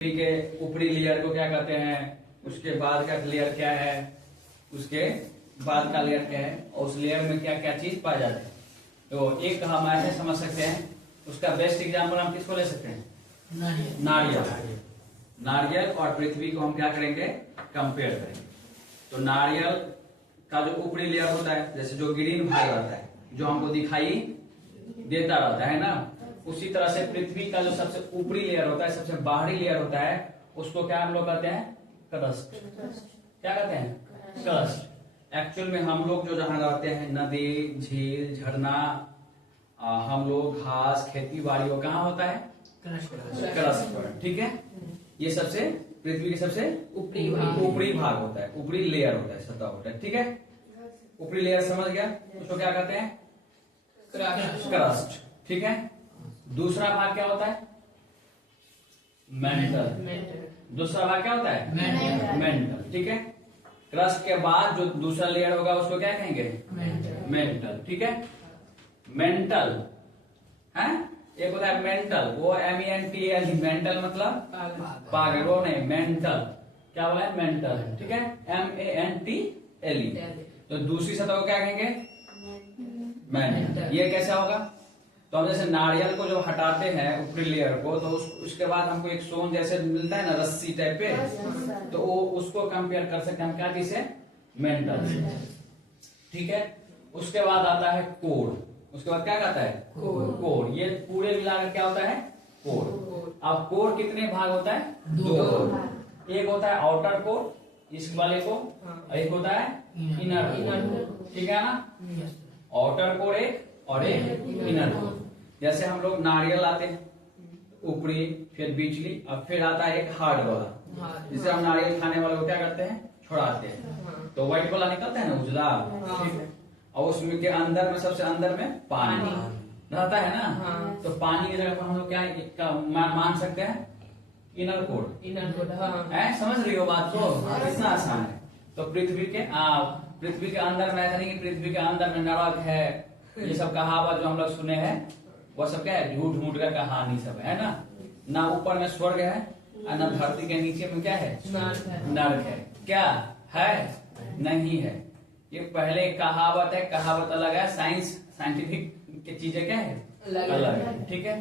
के ऊपरी लेयर को क्या कहते हैं, उसके बाद का लेयर क्या है, उसके बाद का लेयर क्या है, और उस लेयर में क्या क्या चीज पाई जाती है। तो एक हम ऐसे समझ सकते हैं, उसका बेस्ट एग्जांपल हम किसको ले सकते हैं, नारियल। नारियल और पृथ्वी को हम क्या करेंगे, कंपेयर करेंगे। तो नारियल का जो ऊपरी लेयर होता है, जैसे जो ग्रीन भाग रहता है, जो हमको दिखाई देता रहता है ना, उसी तरह से पृथ्वी का जो सबसे ऊपरी लेयर होता है, सबसे बाहरी लेयर होता है, उसको क्या हम लोग कहते हैं, क्रस्ट। क्या कहते हैं, क्रस्ट। एक्चुअल में हम लोग जो जहां रहते हैं, नदी, झील, झरना, हम लोग घास, खेती बाड़ी, वो कहाँ होता है, क्रस्ट पर। ठीक है, ये सबसे पृथ्वी के सबसे ऊपरी भाग होता है, ऊपरी लेयर होता है, सतह होता है। ठीक है, ऊपरी लेयर समझ गया, उसको क्या कहते हैं, क्रस्ट। ठीक है, दूसरा भाग क्या होता है, मेंटल। दूसरा भाग क्या होता है, मेंटल। ठीक है, क्रस्ट के बाद जो दूसरा लेयर होगा उसको क्या कहेंगे, मेंटल। ठीक है, मेंटल है, एक होता है मेंटल, वो MENTL, मेंटल मतलब पागल, वो नहीं, मेंटल क्या बोला है, मेंटल। ठीक है, MENTLE। तो दूसरी सतह को क्या कहेंगे, मेंटल। ये कैसा होगा, तो हम जैसे नारियल को जो हटाते हैं ऊपरी लेयर को, तो उसके बाद हमको एक सोन जैसे मिलता है ना, रस्सी टाइप पे, तो वो उसको कंपेयर कर सकते हैं हम क्या चीज से, मेंटल से। ठीक है, उसके बाद आता है कोर। उसके बाद क्या कहता है, कोर। ये पूरे मिलाकर क्या होता है, कोर। अब कोर कितने भाग होता है, दो। एक होता है आउटर कोर, इस वाले को, एक होता है इनर कोर। ठीक है ना, आउटर कोर एक और एक इनर कोर। जैसे हम लोग नारियल लाते हैं, ऊपरी, फिर बिचली, अब फिर आता है एक हार्ड वाला, जिसे हम नारियल खाने वाले को क्या करते हैं, छुड़ाते हैं, तो व्हाइट वाला निकलता है ना, उजला। और उसमें के अंदर में, सबसे अंदर में पानी रहता है ना, तो पानी की जगह पर हम लोग क्या मान सकते हैं, इनर कोर। समझ रही हो बात को, इतना आसान है। तो पृथ्वी के अंदर में, ऐसा नहीं कि पृथ्वी के अंदर में नरक है, ये सब कहावत जो हम लोग सुने हैं, वो सब क्या है, झूठ मूठ का कहानी सब है ना ऊपर में स्वर्ग है, और ना धरती के नीचे में क्या है, नरक है। क्या है, नहीं है। ये पहले कहावत है, कहावत अलग है, साइंटिफिक की चीजें क्या है, अलग है। ठीक है,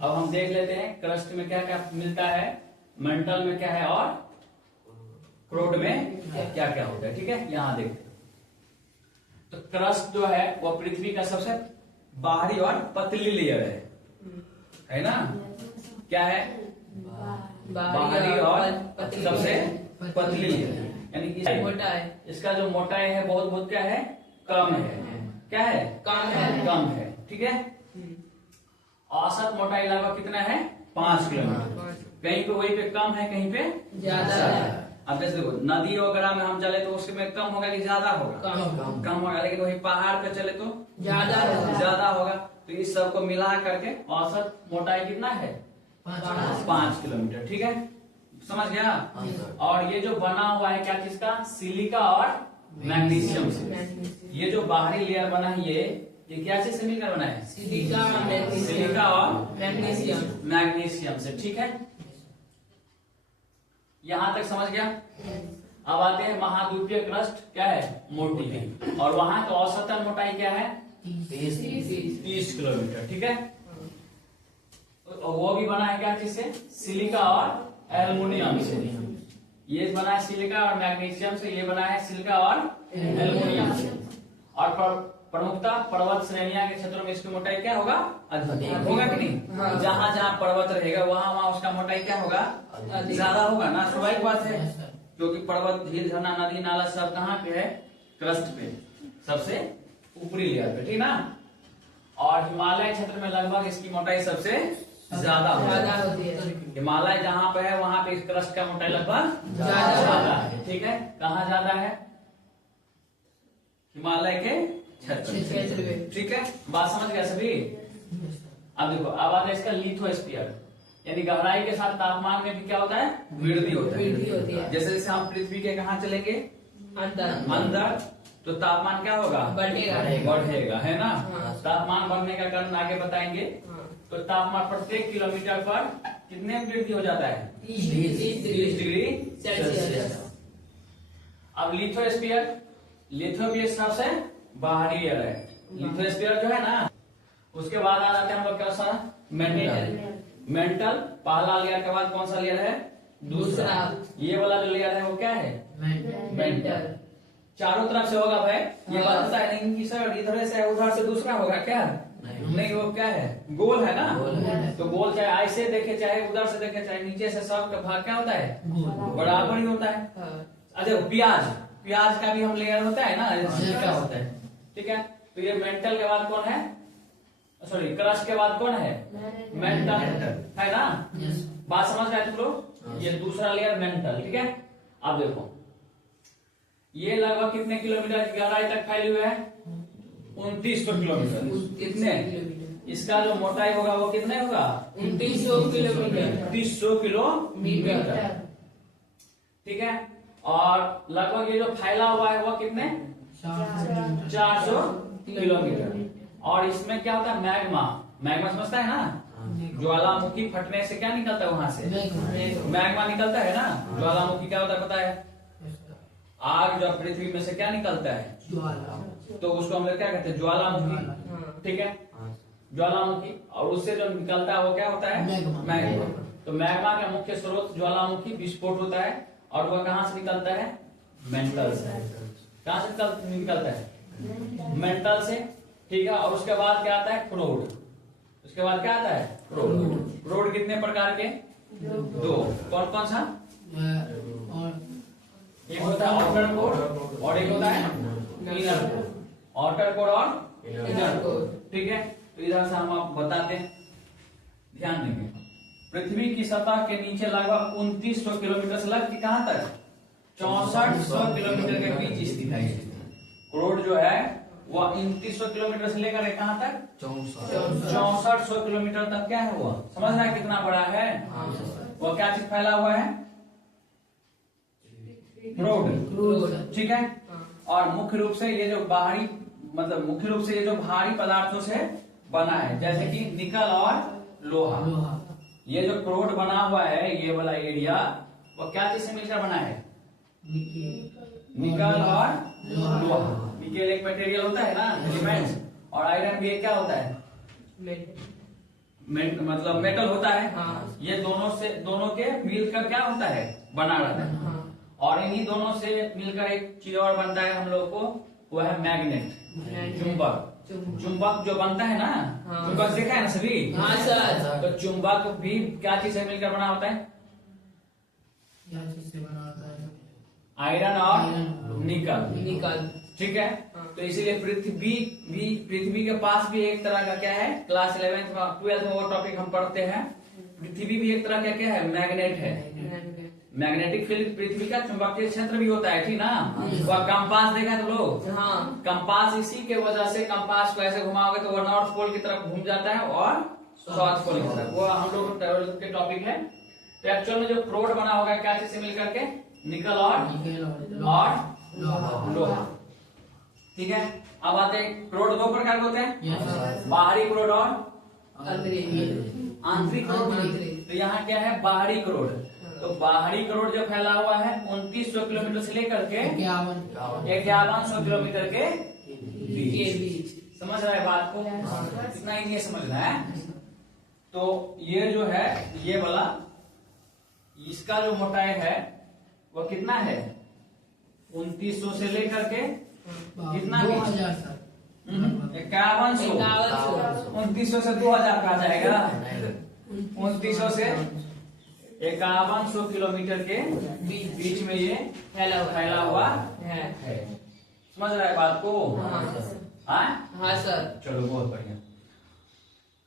अब हम देख लेते हैं क्रस्ट में क्या क्या मिलता है, मेंटल में क्या है, और क्रोड में क्या क्या होता है। ठीक है, यहाँ देखते हैं। तो क्रस्ट जो है वो पृथ्वी का सबसे बाहरी और पतली लेयर है ना। क्या है, बाहरी और सबसे पतली लेयर, यानी कि इसका जो मोटाई है बहुत क्या है, कम है। क्या है, कम है। ठीक है, औसत मोटाई लगभग कितना है, 5 किलोमीटर। कहीं पे वही पे कम है, कहीं पे ज्यादा है। अब जैसे देखो, नदी वगैरह में हम चले तो उसमें कम होगा कि ज्यादा होगा, कम होगा। लेकिन वही पहाड़ पे चले तो ज्यादा होगा। तो इस सब को मिला करके औसत मोटाई कितना है, 5 किलोमीटर। ठीक है, समझ गया। और ये जो बना हुआ है क्या चीज का, सिलिका और मैग्नीशियम से। ये जो बाहरी लेयर बना है, ये क्या चीज से मिलकर बना है, सिलिका और मैग्नीशियम से। ठीक है, यहां तक समझ गया। अब आते हैं महाद्वीपीय क्रस्ट, क्या है, मोटी है, और वहां का औसतन मोटाई क्या है, 30 किलोमीटर। ठीक है, तो वो भी बना है क्या चीज से, सिलिका और एल्युमिनियम से। ये बना है सिलिका और मैग्नीशियम से, ये बना है सिलिका और एल्युमिनियम से। और प्रमुखता पर्वत श्रेणियां के क्षेत्रों में इसकी मोटाई क्या होगा, अधिक होगा कि नहीं। जहां जहां पर्वत रहेगा वहां उसका मोटाई क्या होगा, ज्यादा होगा ना, स्वाभाविक बात है। क्योंकि पर्वत, झील, झरना, नदी, नाला सब कहाँ पे है, क्रस्ट पे, सबसे ऊपरी लेयर पे। ठीक ना, और हिमालय क्षेत्र में लगभग इसकी मोटाई सबसे ज्यादा होती है। हिमालय जहां पे है वहां पे इस क्रस्ट का मोटाई लगभग ज्यादा है। ठीक है, कहाँ ज्यादा है, हिमालय के क्षेत्र में। ठीक है, बात समझ गया सभी। अब देखो, अब आता है इसका लिथोस्फीयर, यानी गहराई के साथ तापमान में भी क्या होता है, वृद्धि होता है। जैसे जैसे हम पृथ्वी के कहाँ चलेंगे, अंदर, तो तापमान क्या होगा, बढ़ेगा, है ना। तापमान बढ़ने का कारण आगे बताएंगे। तो तापमान प्रत्येक किलोमीटर पर कितने वृद्धि हो जाता है? 30 डिग्री सेल्सियस। अब लिथोस्फीयर सबसे बाहरी लेयर है। लिथोस्फीयर जो है ना, उसके बाद आ जाते हैं हम लोग क्या सा मेंटल। पहला लेयर के बाद कौन सा लेयर है? दूसरा। ये वाला जो लेयर है वो क्या है? मेंटल। चारों तरफ से होगा भाई, ये बात पता है नहीं कि सर इधर से उधर से दूसरा होगा क्या? नहीं, वो क्या है? गोल है ना। तो गोल चाहे ऐसे देखे, चाहे उधर से देखे, चाहे नीचे से, सब का भाग क्या होता है? बराबर ही होता है। अच्छा, प्याज का भी हम लेयर होता है ना, क्या होता है? ठीक है, तो ये मेंटल के बाद कौन है? सॉरी, क्रस्ट के बाद कौन है? मेंटल है ना। बात समझ रहे तुम लोग? ये दूसरा लेयर मेंटल। ठीक है, अब देखो ये लगभग कितने किलोमीटर की गहराई तक फैली हुई है? 2900 किलोमीटर। कितने? इसका जो मोटाई होगा वो कितने होगा? 2900 किलोमीटर। 2900 किलोमीटर। ठीक है, और लगभग ये जो फैला हुआ है वो कितने? 400 किलोमीटर। और इसमें क्या होता है? मैग्मा समझता है ना? ज्वालामुखी फटने से क्या निकलता है? वहां से मैग्मा निकलता है ना। ज्वालामुखी क्या होता है पता है? आग जो पृथ्वी में से क्या निकलता है? तो उसको हम लोग क्या कहते हैं? ज्वालामुखी। ठीक है, ज्वालामुखी। और उससे जो निकलता है वो क्या होता है? मैग्मा। तो मैग्मा का मुख्य स्रोत ज्वालामुखी विस्फोट होता है, और वह कहाँ से निकलता है? मेंटल से। कहाँ से निकलता है? मेंटल से। ठीक है, और उसके बाद क्या आता है? क्रोड। उसके बाद क्या आता है? क्रोड कितने प्रकार के? 2। कौन कौन सा? एक होता है आउटर कोर और एक होता है इनर कोर। आउटर कोर और इनर कोर। ठीक है, तो इधर से हम आप बताते हैं, ध्यान देंगे। पृथ्वी की सतह के नीचे लगभग 2900 किलोमीटर से लगभग कहां तक? 6400 किलोमीटर के बीच स्थित है। क्रोड जो है वह 2900 किलोमीटर से लेकर कहां तक? 6400 किलोमीटर तक क्या है वो? समझ रहा है कितना बड़ा है? वो क्या चीज फैला हुआ है? क्रोड। ठीक है, और मुख्य रूप से ये जो बाहरी मुख्य रूप से ये जो भारी पदार्थों से बना है, जैसे कि निकल और लोहा। ये जो क्रोड बना हुआ है, ये वाला एरिया, वो क्या चीज से मिलकर बना है? निकल और लोहा। निकल एक मटेरियल होता है ना, एलिमेंट्स, और आयरन भी एक क्या होता है? मतलब मेटल होता है। ये दोनों के मिलकर क्या होता है? बना रहता है। और इन्हीं दोनों से मिलकर एक चीज और बनता है हम लोग को, वो है मैग्नेट, चुंबक जो बनता है ना। चुंबक देखा है ना सभी? हाँ सर। तो चुंबक भी क्या चीज से मिलकर बना होता है? क्या चीज से बना होता है? आयरन और निकल। ठीक है, तो इसीलिए पृथ्वी के पास भी एक तरह का क्या है? क्लास 11th में 12th में वो टॉपिक हम पढ़ते हैं। पृथ्वी भी एक तरह का क्या है? मैग्नेट है। मैग्नेटिक फील्ड पृथ्वी का चुंबकीय क्षेत्र भी होता है, ठीक ना? वह कंपास देखा है तो लोग? हाँ। कंपास इसी के वजह से, कंपास को ऐसे घुमाओगे तो वह नॉर्थ पोल की तरफ घूम जाता है और साउथ पोल की तरफ। वो हम लोग के टॉपिक है। तो एक्चुअल में जो क्रोड बना होगा क्या चीज से मिलकर के? निकल और लोहा। ठीक है, अब आते हैं क्रोड 2 प्रकार के होते हैं, बाहरी क्रोड और आंतरिक क्रोड। तो यहाँ क्या है? बाहरी क्रोड। तो बाहरी क्रोड जो फैला हुआ है 2900 किलोमीटर से लेकर के 5100 किलोमीटर के बीच। समझ रहा है बात को? इतना ही नहीं समझना है। तो ये जो है, ये वाला, इसका जो मोटाई है वो कितना है? 2900 से लेकर के कितना? 5100। 2900 से 2000 का जाएगा। 2900 से 5100 किलोमीटर के बीच में ये फैला हुआ है। समझ रहा है बात को? हाँ सर। चलो, बहुत बढ़िया।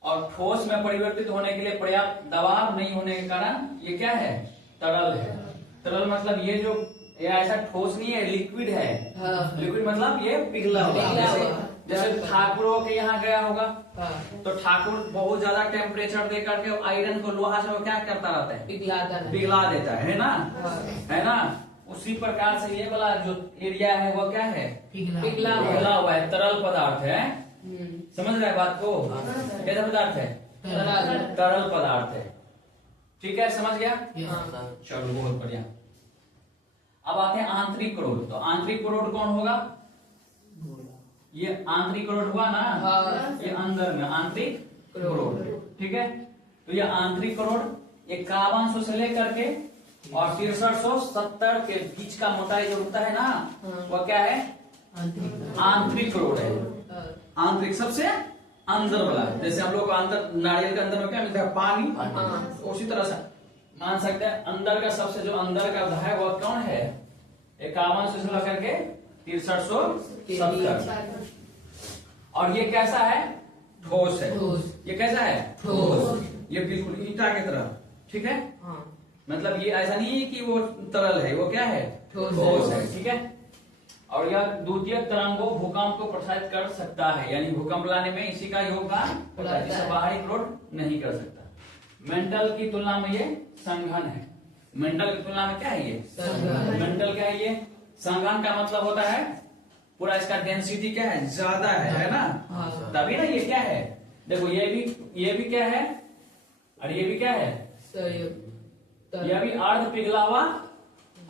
और ठोस में परिवर्तित होने के लिए पर्याप्त दबाव नहीं होने के कारण ये क्या है? तरल है। तरल मतलब ये ऐसा ठोस नहीं है, लिक्विड है। लिक्विड मतलब ये पिघला हुआ। जैसे ठाकुरों के यहाँ गया होगा, तो ठाकुर बहुत ज्यादा टेम्परेचर दे करके आयरन को, लोहा से वो क्या करता रहता है? पिघला देता है ना? है ना? उसी प्रकार से ये वाला जो एरिया है वो क्या है? पिघला हुआ है, तरल पदार्थ है। समझ रहे बात को? कैसा पदार्थ है? तरल पदार्थ है। ठीक है, समझ गया? यस चलो बहुत बढ़िया। अब आते हैं आंतरिक क्रोध। तो आंतरिक क्रोध कौन होगा? ये आंतरिक क्रोध हुआ ना, ये अंदर में आंतरिक क्रोध। ठीक है, तो ये आंतरिक क्रोध 5100 से लेकर के और 6370 के बीच का मोटाई जो होता है ना, वो क्या है? आंतरिक क्रोध है। आंतरिक सबसे अंदर वाला, जैसे हम लोग अंदर नारियल के अंदर में क्या मिलता है? पानी। उसी तरह से मान सकते हैं अंदर का सबसे जो अंदर का है वह कौन है? 5100 से लेकर के 6370। और ये कैसा है? ठोस है। ये कैसा है? ठोस। ये बिल्कुल ईटा की तरह। ठीक है, मतलब ये ऐसा नहीं है कि वो तरल है, वो क्या है? ठोस है। ठीक है, और यह द्वितीय तरंगों भूकंप को प्रसारित कर सकता है, यानी भूकंप लाने में इसी का योगदान होता है, जिसे बाहरी क्रोध नहीं कर सकता। मेंटल की तुलना में ये संघन है। मेंटल की तुलना में क्या है ये? मेंटल क्या है ये? संघन का मतलब होता है पूरा इसका डेंसिटी क्या है? ज्यादा है ना? तभी ना ये क्या है? देखो ये भी क्या है और ये भी क्या है? ये भी अर्ध पिघला हुआ।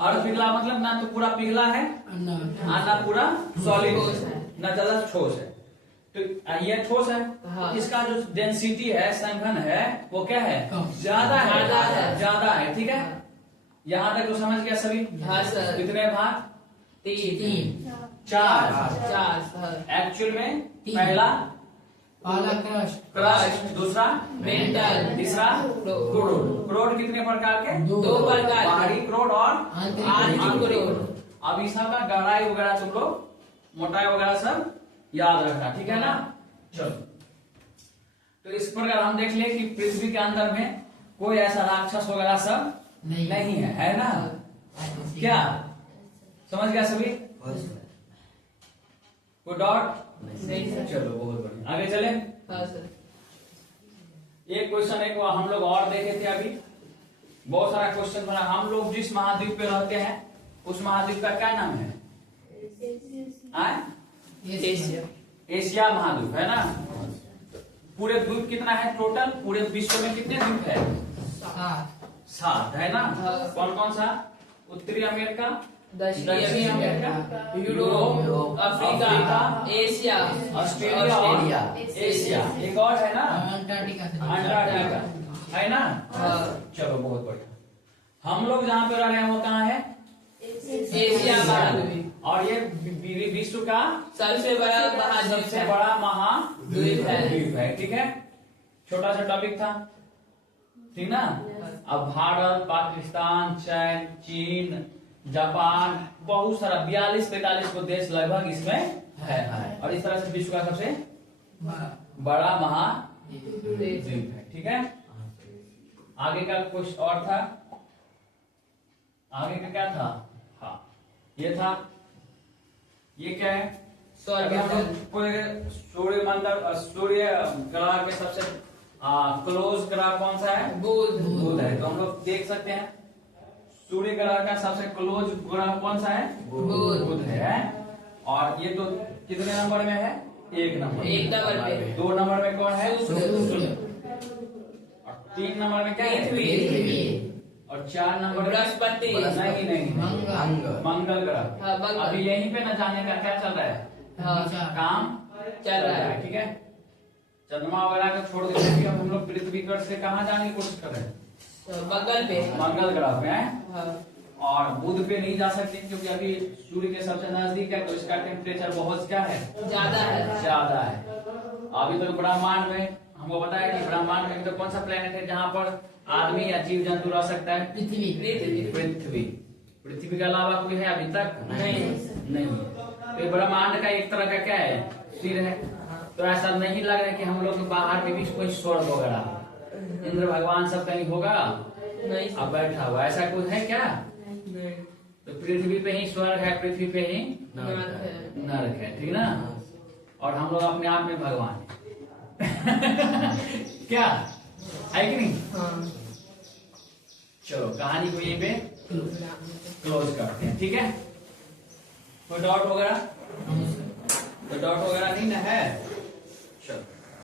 अर्ध पिघला मतलब ना तो पूरा पिघला है ना पूरा सॉलिड है, ना ज्यादा ठोस है। तो ये ठोस है, इसका जो डेंसिटी है, संघन है, वो क्या है? ज्यादा है, ज्यादा है। ठीक है, यहाँ तक तो समझ गया सभी? कितने भाग? 4। एक्चुअल में पहला क्रस्ट, दूसरा मेंटल, तीसरा क्रोध। क्रोध कितने प्रकार के? 2 प्रकार, बाहरी क्रोध और आंतरिक क्रोध। अब इस सब का गहराई वगैरह तुम लोग मोटाई वगैरह सब याद रखना। ठीक है ना? चलो, तो इस प्रकार हम देख ले कि पृथ्वी के अंदर में कोई ऐसा राक्षस वगैरह सब नहीं है ना? क्या समझ गया सभी? कोई डॉट? चलो बहुत बढ़िया, आगे चले। एक क्वेश्चन एक हम लोग और देखे थे अभी, बहुत सारा क्वेश्चन बना। हम लोग जिस महाद्वीप पे रहते हैं उस महाद्वीप का क्या नाम है? एशिया महाद्वीप है ना? पूरे द्वीप कितना है टोटल? पूरे विश्व में कितने द्वीप है? 7 है ना? कौन कौन सा? उत्तरी अमेरिका, दक्षिणी America, Europe, Africa, Asia, Australia, Asia. एक और है ना? अंटार्कटिका है ना? चलो बहुत बढ़िया। हम लोग जहाँ पे रह रहे हैं वो कहाँ है? एशिया महाद्वीप। और ये विश्व का सबसे बड़ा महाद्वीप सबसे बड़ा महाद्वीप है। ठीक है, छोटा सा टॉपिक था, ठीक ना? अब भारत, पाकिस्तान, चीन, जापान, बहुत सारा 42-43 को देश लगभग इसमें है, और इस तरह से विश्व का सबसे बड़ा महाद्वीप है। ठीक है, आगे का कुछ और था। आगे का क्या था? हाँ, ये था। ये क्या है? सूर्य मंडल, सूर्य ग्रह के सबसे क्लोज ग्रह कौन सा है? बुध है। तो हम लोग देख सकते हैं सूर्य ग्रह का सबसे क्लोज ग्रह कौन सा है? बुध है। और ये तो कितने नंबर में है? 1 नंबर पे। 2 नंबर में कौन है? और 3 नंबर में क्या है? और 4 नंबर बृहस्पति। नहीं, मंगल ग्रह। अभी यहीं पे न जाने का क्या चल रहा है? काम चल रहा है। ठीक है, चंद्रमा वगैरह को छोड़ देते कि हम लोग पृथ्वी पर से कहाँ जाने की कोशिश कर रहे हैं? मंगल ग्रह पे है। और बुध पे नहीं जा सकते क्योंकि अभी सूर्य के सबसे नजदीक है, तो इसका टेम्परेचर बहुत क्या है? ज्यादा है। अभी तक ब्रह्मांड में हमको बताया कि ब्रह्मांड में तो कौन सा प्लेनेट है जहाँ पर आदमी या जीव जंतु रह सकता है? पृथ्वी के अलावा कोई है अभी तक? नहीं। तो ब्रह्मांड का एक तरह का क्या है? सिर है। तो ऐसा नहीं लग रहा है कि हम लोग बाहर में भी कोई स्वर्ग वगैरह, इंद्र भगवान सब कहीं होगा अब बैठा हुआ, ऐसा कुछ है क्या? तो पृथ्वी पे ही स्वर्ग है, पृथ्वी पे ही नरक है। ठीक ना? और हम लोग अपने आप में भगवान क्या है कि नहीं? चलो कहानी को यहीं पे क्लोज करते हैं। ठीक है, कोई डाउट वगैरह? तो डाउट वगैरह नहीं ना है?